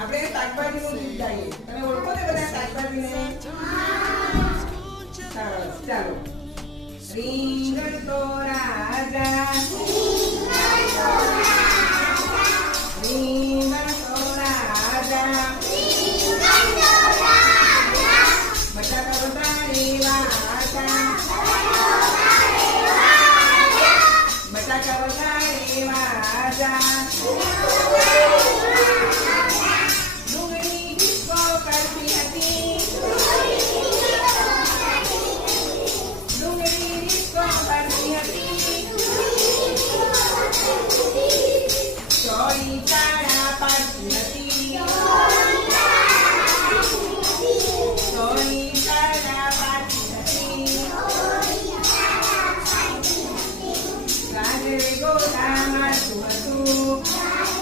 આપણે શાકભાજીનું ગીત ગાઈએ. તમે ઓળખો ને બધા શાકભાજીને? સરસ, ચાલો. રીંગણ તો રાજા, રીંગણ તો રાજા, બટાકા વધારે વાટા, બટાકા વધારે વાટા, ડુંગળી ડિસ્કો કરતી હતી, ડુંગળી ડિસ્કો કરતી હતી, ચોરી ચાળા પાડતી હતી.